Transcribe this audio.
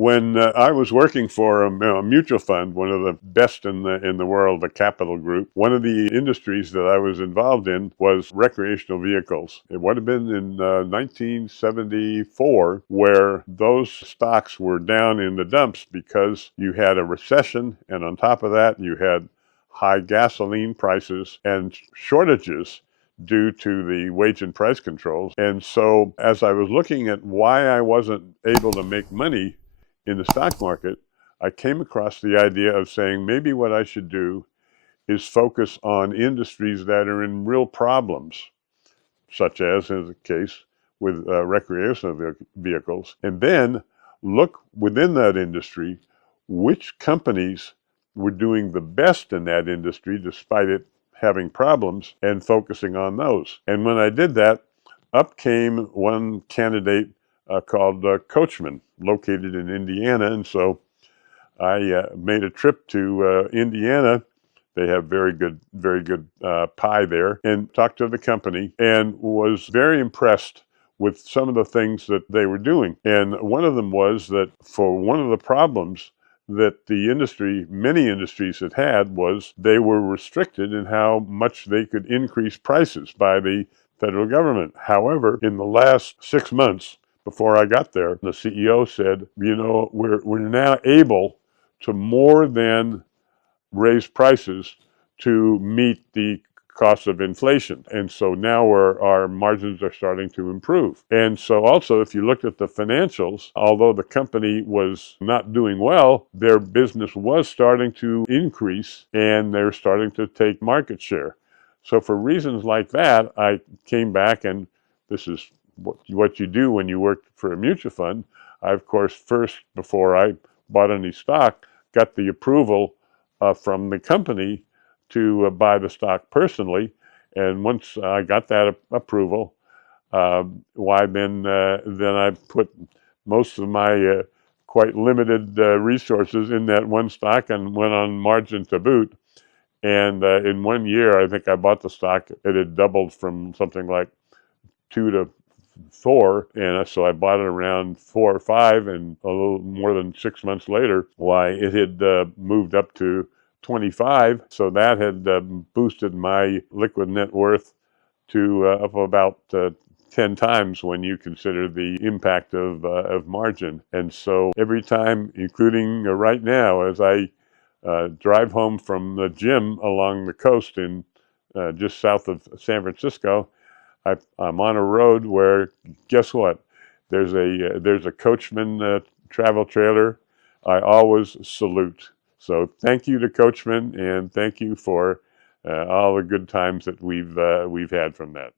When I was working for a mutual fund, one of the best in the world, the Capital Group, one of the industries that I was involved in was recreational vehicles. It would have been in 1974 where those stocks were down in the dumps because you had a recession, and on top of that, you had high gasoline prices and shortages due to the wage and price controls. And so as I was looking at why I wasn't able to make money in the stock market, I came across the idea of saying maybe what I should do is focus on industries that are in real problems, such as in the case with recreational vehicles, and then look within that industry which companies were doing the best in that industry despite it having problems, and focusing on those. And when I did that, up came one candidate called Coachman, located in Indiana. And so I made a trip to Indiana. They have very good pie there, and talked to the company and was very impressed with some of the things that they were doing. And one of them was that for one of the problems that many industries had was they were restricted in how much they could increase prices by the federal government. However, in the last 6 months before I got there, the CEO said, we're now able to more than raise prices to meet the cost of inflation. And so now our margins are starting to improve. And so also, if you looked at the financials, although the company was not doing well, their business was starting to increase and they're starting to take market share. So for reasons like that, I came back, and this is what you do when you work for a mutual fund. I, of course, first, before I bought any stock, got the approval from the company to buy the stock personally. And once I got that approval, then I put most of my quite limited resources in that one stock and went on margin to boot. And in 1 year, I think I bought the stock. It had doubled from something like 2 to 4, and so I bought it around 4 or 5, and a little more than 6 months later, it had moved up to 25. So that had boosted my liquid net worth to up about 10 times when you consider the impact of margin. And so every time, including right now, as I drive home from the gym along the coast in just south of San Francisco, I'm on a road where, guess what? There's a Coachman travel trailer. I always salute. So thank you to Coachman, and thank you for all the good times that we've had from that.